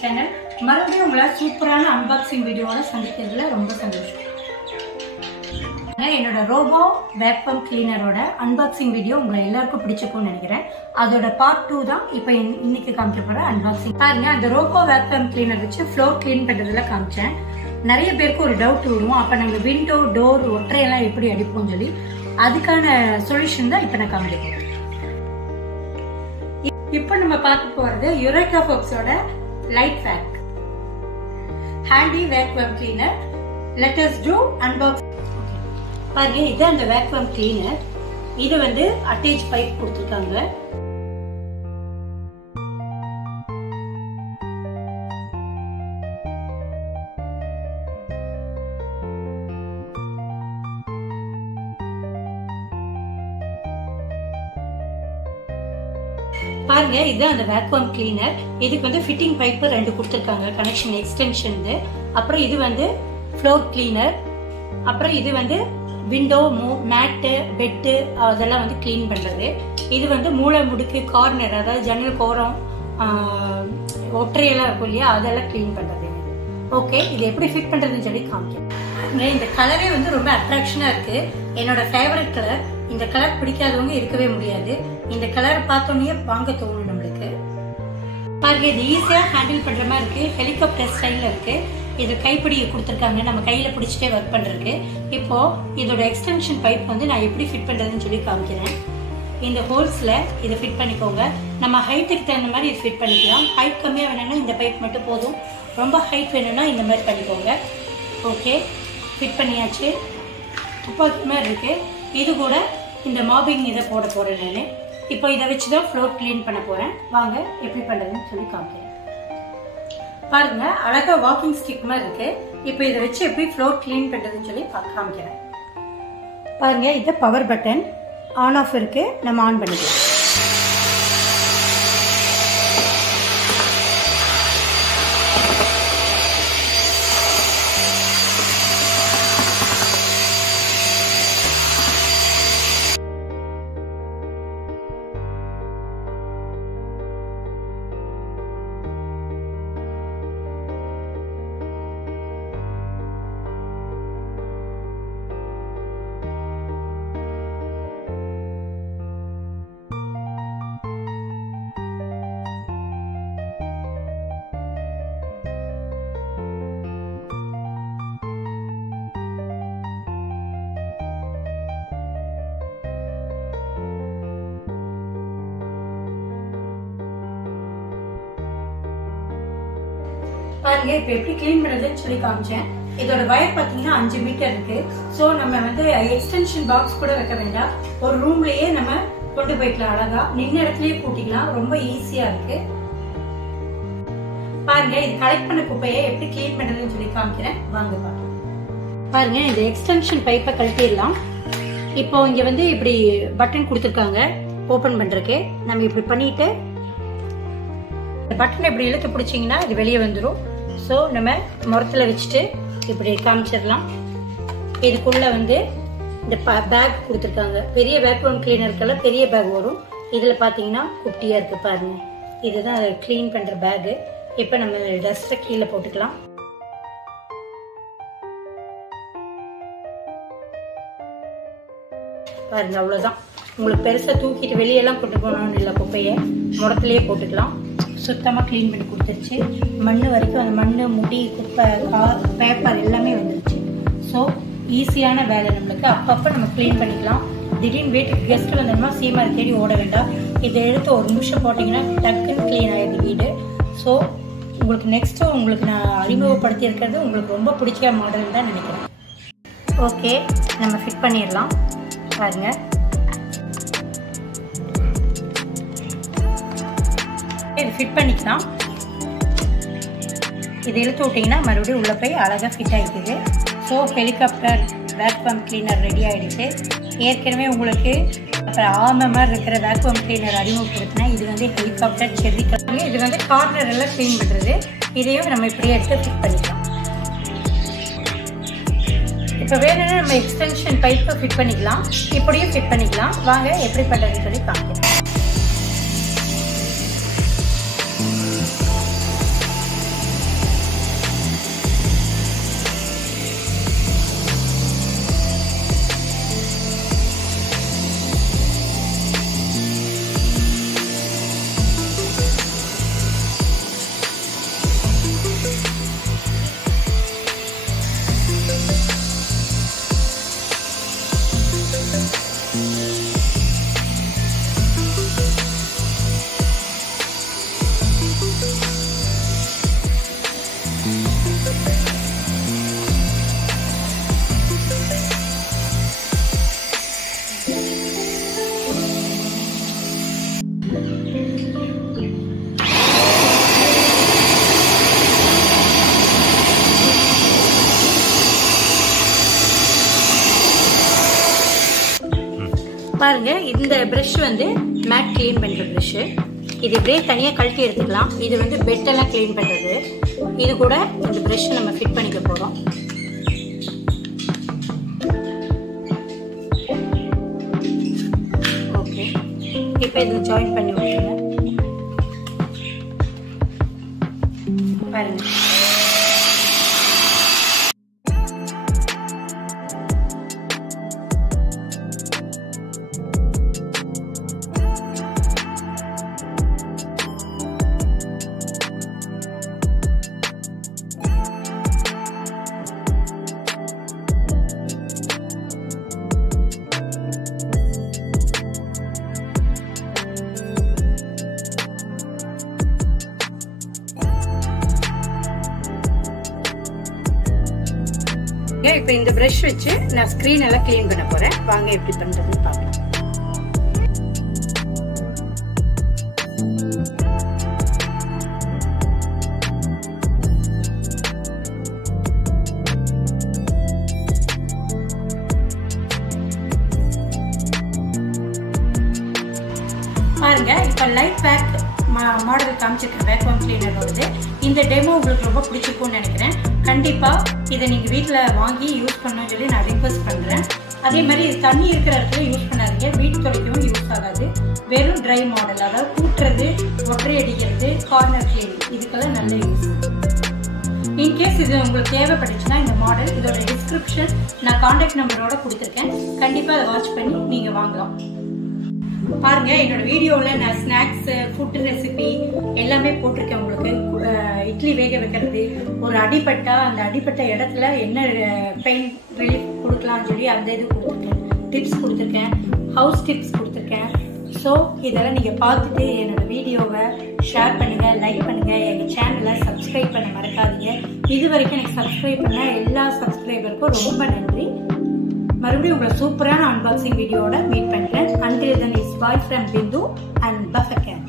channel. மறுபடியும் உங்களை சூப்பரான அன்பாக்சிங் வீடியோவோட சந்திக்கிறதுல ரொம்ப சந்தோஷம். என்னோட ரோபோ வேக்யூம் கிளீனரோட அன்பாக்சிங் வீடியோ உங்களை எல்லாருக்கும் பிடிச்சிருக்கும்னு நினைக்கிறேன். அதோட பார்ட் 2 தான் இப்போ இன்னைக்கு காமிக்க போற அன்பாக்சிங். பாருங்க, அந்த ரோபோ வேக்யூம் கிளீனர் வச்சு ஃப்ளோர் கிளீன் பண்றதுல காமிச்சேன். நிறைய பேருக்கு ஒரு டவுட் வரும், அப்ப நாங்க விண்டோ டோர் ஒற்றையெல்லாம் எப்படி அடிப்போம் சொல்லி அதுக்கான சொல்யூஷன் தான் இப்ப நான் காமிக்கிறேன். இப்போ நம்ம பார்க்க போறது யுரேகா ஃபோர்ப்ஸோட light vac handy vacuum cleaner. Let us do unbox. பாருங்க, இது அந்த வேக்யூம் கிளீனர். இது வந்து அட்டாச் பைப் கொடுத்திருக்காங்க. பாருங்க, இது அந்த வேக்யூம் கிளீனர். இதுக்கு வந்து ஃபிட்டிங் பைப் 2 கொடுத்திருக்காங்க, கனெக்ஷன் எக்ஸ்டென்ஷன். அப்புறம் இது வந்து ஃப்ளோர் கிளீனர். அப்புறம் இது வந்து விண்டோ மேட்டு பெட்டு அதெல்லாம் வந்து கிளீன் பண்றது. இது வந்து மூளை முடுக்கு கார்னர், அதாவது ஜன்னல் கோரம் ஒற்றையெல்லாம் இருக்கும் இல்லையா, அதெல்லாம் கிளீன் பண்றது. ஓகே, இது எப்படி ஃபிட் பண்றதுன்னு சொல்லி காமிக்கிறேன். இந்த கலரே வந்து ரொம்ப அட்ராக்ஷனா இருக்கு. என்னோட ஃபேவரட் கலர். இந்த கலர் பிடிக்காதவங்க இருக்கவே முடியாது. இந்த கலர் பார்த்தோன்னே வாங்க தோணும் நம்மளுக்கு. பாருங்க, இது ஈஸியா ஹேண்டில் பண்ற மாதிரி இருக்கு. ஹெலிகாப்டர் ஸ்டைல்ல இருக்கு. இது கைப்பிடி கொடுத்துருக்காங்க, நம்ம கையில பிடிச்சிட்டே ஒர்க் பண்றதுக்கு. இப்போ இதோட எக்ஸ்டென்ஷன் பைப் வந்து நான் எப்படி ஃபிட் பண்றதுன்னு சொல்லி காமிக்கிறேன். இந்த ஹோல்ஸ்ல இதை ஃபிட் பண்ணிக்கோங்க. நம்ம ஹைட்டுக்கு தகுந்த மாதிரி இது ஃபிட் பண்ணிக்கலாம். ஹைட் கம்மியா வேணும்னா இந்த பைப் மட்டும் போதும். ரொம்ப ஹைட் வேணும்னா இந்த மாதிரி பண்ணிக்கோங்க. ஓகே, ஃபிட் பண்ணியாச்சு. துப்பாக்கி மாதிரி இருக்கு. இது கூட இந்த மாபிங் இதை போட போறேன் நான். இப்போ இதை வச்சுதான் ஃப்ளோர் கிளீன் பண்ண போறேன். வாங்க எப்படி பண்றதுன்னு சொல்லி காமிக்கிறேன். பாருங்க, அழகா வாக்கிங் ஸ்டிக் மாதிரி இருக்கு. இப்போ இதை வச்சு எப்படி ஃப்ளோர் கிளீன் பண்றதுன்னு சொல்லி காமிக்கிறேன். பாருங்க, இது பவர் பட்டன். ஆன் ஆஃப் இருக்கு, நம்ம ஆன் பண்ணிக்கலாம். பாருங்க, இப்ப எப்படி கிளீன் பண்றதுன்னு சொல்லி காமிச்சேன். இதோட வயர் பாத்தீங்கன்னா 5 மீட்டர் இருக்கு. சோ நம்ம வந்து எக்ஸ்டென்ஷன் பாக்ஸ் கூட வைக்க வேண்டாம். ஒரு ரூம்லயே நம்ம கொண்டு போய்க்கலாம். அழகா நின்ன இடத்துலயே கூட்டிக்கலாம். ரொம்ப ஈஸியா இருக்கு. பாருங்க, இது கலெக்ட் பண்ண குப்பையை எப்படி கிளீன் பண்றதுன்னு சொல்லி காமிக்கிறேன். வாங்க பாருங்க. பாருங்க, இந்த எக்ஸ்டென்ஷன் பைப்பை கழட்டிடலாம். இப்போ இங்க வந்து இப்படி பட்டன் கொடுத்துருக்காங்க ஓபன் பண்றதுக்கு. நம்ம இப்படி பண்ணிட்டு பட்டன் இப்படி இழுத்து பிடிச்சிங்கன்னா இது வெளியே வந்துடும். ஸோ நம்ம முரத்தில் வச்சுட்டு இப்படி காமிச்சிடலாம். இதுக்குள்ள வந்து இந்த பேக் கொடுத்துருக்காங்க. பெரிய வேக்யூம் கிளீனருக்கெல்லாம் பெரிய பேக் வரும். இதில் பார்த்தீங்கன்னா குட்டியாக இருக்கு. பாருங்க, இதுதான் கிளீன் பண்ணுற பேகு. இப்போ நம்ம டஸ்ட்டை கீழே போட்டுக்கலாம். பாருங்க, அவ்வளோதான். உங்களுக்கு பெருசாக தூக்கிட்டு வெளியெல்லாம் கொண்டு போகணும்னு இல்லை, குப்பையை முரத்துலேயே போட்டுக்கலாம். சுத்தமாக க்ளீன் பண்ணி கொடுத்துருச்சு. மண் வரைக்கும் அந்த மண் முடி குப்பை பேப்பர் எல்லாமே வந்துருச்சு. ஸோ ஈஸியான வேலை நம்மளுக்கு. அப்பப்போ நம்ம க்ளீன் பண்ணிக்கலாம். திடீர்னு வீட்டுக்கு கெஸ்ட் வந்தோம்னா சீமாரி தேடி ஓட வேண்டாம். இதை எடுத்து ஒரு நிமிஷம் போட்டிங்கன்னா டக்குன்னு க்ளீன் ஆகிடுது வீடு. ஸோ உங்களுக்கு நெக்ஸ்ட்டு உங்களுக்கு நான் அறிமுகப்படுத்தி இருக்கிறது உங்களுக்கு ரொம்ப பிடிச்ச மாடல் தான் நினைக்கிறேன். ஓகே, நம்ம ஃபிட் பண்ணிடலாம். பாருங்கள், இது ஃபிட் பண்ணிக்கலாம். இது இழுத்து விட்டிங்கன்னா மறுபடியும் உள்ள போய் அழகாக ஃபிட் ஆகிடுது. So helicopter vacuum cleaner ready ஆகிடுச்சு. ஏற்கனவே உங்களுக்கு அப்புறம் ஆமை மாதிரி இருக்கிற வேக்யூம் கிளீனர் அறிமுகப்படுத்தினா இது வந்து ஹெலிகாப்டர் செர்ரி கலர். இது வந்து கார்னர் எல்லாம் க்ளீன் பண்ணுறது. இதையும் நம்ம இப்படியே எடுத்து ஃபிட் பண்ணிக்கலாம். இப்போ வேணும்னா நம்ம எக்ஸ்டென்ஷன் பைப்பை ஃபிட் பண்ணிக்கலாம். இப்படியும் ஃபிட் பண்ணிக்கலாம். வாங்க எப்படி பண்ணுறதுன்னு சொல்லி காமிக்கிறேன். பாருங்க, இந்த பிரஷ் வந்து மேட் கிளீன் பண்ற பிரஷ். இது இப்படியே தனியாக கழட்டி எடுத்துக்கலாம். இது வந்து பெட்டெல்லாம் கிளீன் பண்ணுறது. இது கூட இந்த பிரஷ் நம்ம ஃபிட் பண்ணிக்க போகிறோம். ஓகே, இப்போ இதில் ஜாயின் பண்ணி விட்டுருங்க. பாருங்க, இப்போ இந்த பிரஷ் வச்சு நான் ஸ்கிரீன் எல்லாம் கிளீன் பண்ண போறேன். வாங்க எப்படி பண்றதுன்னு பார்க்கலாம். பாருங்க, இப்போ லைட் பேக் மாடல் காமிச்சிருக்கேன் வேக்யூம் கிளீனரோடது. இந்த டெமோ உங்களுக்கு ரொம்ப பிடிச்சிருக்கும்னு நினைக்கிறேன். கண்டிப்பாக இதை நீங்கள் வீட்டில் வாங்கி யூஸ் பண்ணணும்னு சொல்லி நான் ரிக்வெஸ்ட் பண்ணுறேன். அதே மாதிரி இது தண்ணி இருக்கிற இடத்துல யூஸ் பண்ணாதீங்க. வீட்டு துடைக்கவும் யூஸ் ஆகாது. வெறும் ட்ரை மாடல், அதாவது கூட்டுறது, ஒற்றை அடிக்கிறது, கார்னர் கிளீனிங், இதுக்கெல்லாம் நல்ல யூஸ். இன்கேஸ் இது உங்களுக்கு தேவைப்பட்டுச்சுன்னா இந்த மாடல், இதோட டிஸ்கிரிப்ஷன் நான் கான்டாக்ட் நம்பரோட கொடுத்துருக்கேன். கண்டிப்பாக அதை வாட்ச் பண்ணி நீங்கள் வாங்கலாம். பாருங்க, என்னோட வீடியோவில் நான் ஸ்நாக்ஸ், ஃபுட் ரெசிபி எல்லாமே போட்டிருக்கேன். உங்களுக்கு இட்லி வேக வைக்கிறது, ஒரு அடிப்பட்டா அந்த அடிப்பட்ட இடத்துல என்ன பெயின் ரிலீஃப் கொடுக்கலாம்னு சொல்லி அந்த இது கொடுத்துருக்கேன், டிப்ஸ் கொடுத்துருக்கேன், ஹவுஸ் டிப்ஸ் கொடுத்துருக்கேன். ஸோ இதெல்லாம் நீங்கள் பார்த்துட்டு என்னோட வீடியோவை ஷேர் பண்ணுங்கள், லைக் பண்ணுங்கள். எங்கள் சேனலை சப்ஸ்கிரைப் பண்ண மறக்காதீங்க. இது வரைக்கும் எனக்கு சப்ஸ்கிரைப் பண்ண எல்லா சப்ஸ்கிரைபருக்கும் ரொம்ப நன்றி. மறுபடியும் உங்களை சூப்பரான அன்பாக்சிங் வீடியோட மீட் பண்ணுறேன். Until then, it's bye from Bindu and Vaccum.